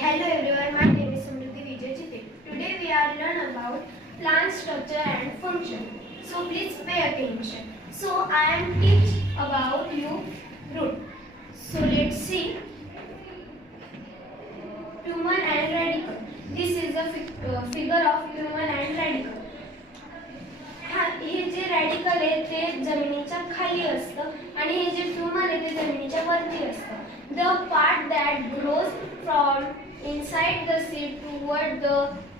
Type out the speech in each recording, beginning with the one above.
Hello everyone, my name is Samruddhi Vijay Chite. Today we are learn about plant structure and function. So please pay attention. So I am teach about you root. So let's see. Human and radical. This is a fig- uh, figure of human and radical. हे जे radical आहे ते जमिनीच्या खाली असतं आणि हे जे ट्युमर आहे ते जमिनीच्या वरती असतं. The part that grows from inside the seed toward the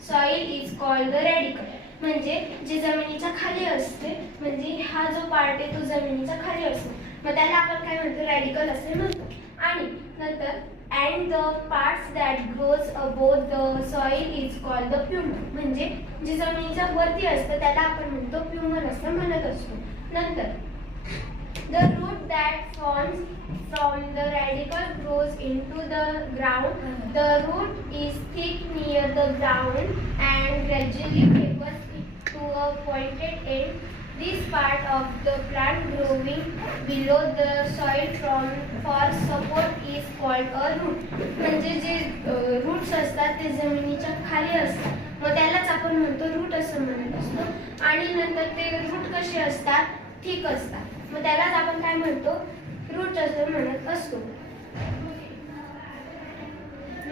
soil is called the radical म्हणजे जे जमिनीच्या खाली असते म्हणजे हा जो पार्ट आहे तो जमिनीच्या खाली असतो. मग त्याला आपण काय म्हणतो? रॅडिकल असे म्हणतो. आणि नंतर and the parts that grows above the soil is called the plumule म्हणजे जे जमिनीच्या वरती असतं त्याला आपण म्हणतो प्युमर असं म्हणत असतो. नंतर the root that forms from the radical grows into the ground the root is thick near the ground and gradually favours to a pointed end this part of the plant below the soil from for support is called a root म्हणजे जे roots असतात ते जमिनीच्या खाली असतात. मग त्यालाच आपण म्हणतो रूट असं म्हणत असतो. आणि नंतर ते रूट कसे असतात? ठीक असतात. मग त्यालाच आपण काय म्हणतो? रूट असं म्हणत असतो.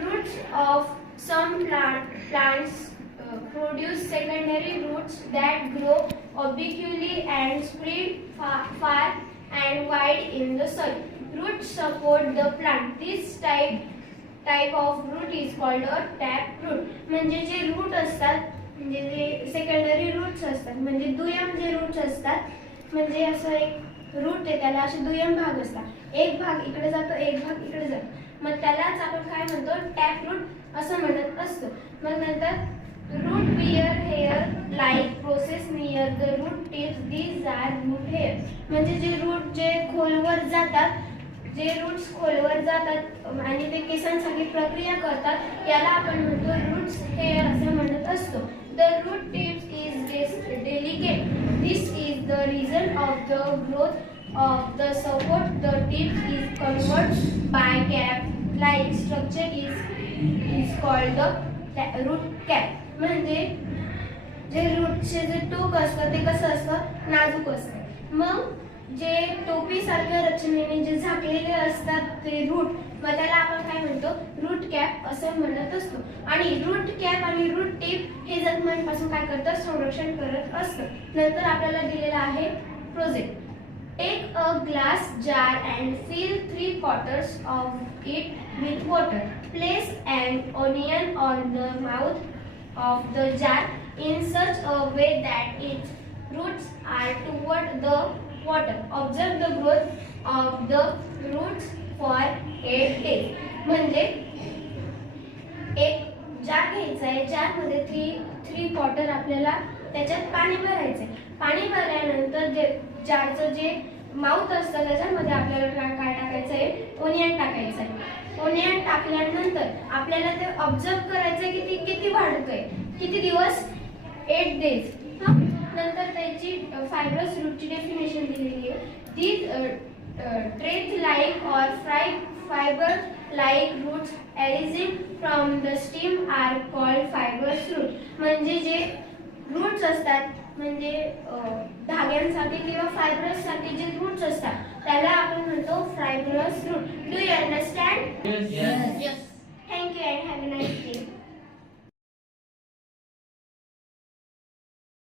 Roots of some plant plants produce secondary roots that grow obliquely and spread फा far soil. Roots support the plant. This type type of root is called a tap root. म्हणजे जे रूट असतात म्हणजे जे secondary roots असतात म्हणजे दुय्यम जे रूट्स असतात म्हणजे असं एक रूट आहे त्याला असे दुय्यम भाग असतात एक भाग इकडे जातो एक भाग इकडे जातो मग त्यालाच आपण काय म्हणतो टॅप रूट असं म्हणत असतो मग नंतर like process near the root tips these are root hair म्हणजे जे रूट जे खोलवर जातात जे रूट्स खोलवर जातात आणि ते केसांसाठी प्रक्रिया करतात याला आपण म्हणतो रूट्स हेअर असं म्हणत असतो. The root tips is delicate this is the reason of the growth of the support the tip is convert by cap like structure is is called the root cap म्हणजे जे जे टोक असतं ते कसं असतं? नाजूक असतं. मग जे टोपी सारख्या रचनेने जे झाकलेले असतात ते रूट मग त्याला आपण काय म्हणतो? रूट कॅप असं म्हणत असतो. आणि रूट कॅप आणि रूट टिप हे जखमांपासून काय करतं संरक्षण करत असतं. नंतर आपल्याला दिलेला आहे project. Take a glass jar and fill three quarters of it with water place and onion on the mouth of the jar in such a way that its roots are toward the water. Observe the growth of the roots for eight days. म्हणजे एक जार घ्यायचा आहे जारमध्ये three three quarter आपल्याला त्याच्यात पाणी भरायचंय पाणी भरल्यानंतर जे जारचं जे माउथ असतं त्याच्यामध्ये आपल्याला काय काय टाकायचं आहे ओनियन टाकायचं आहे ओनियन टाकल्यानंतर आपल्याला ते ऑब्झर्व करायचं की ती किती वाढतोय किती दिवस? एट डेज नंतर त्याची फायब्रस रूटची डेफिनेशन दिलेली आहे. ती ट्रेथ like or fry fibre like roots arising from the stem are called fibres root म्हणजे जे रूट्स असतात म्हणजे धाग्यांसाठी किंवा फायब्रससाठी जे रूट्स असतात त्याला आपण म्हणतो fibrous root do you understand Yes. yes.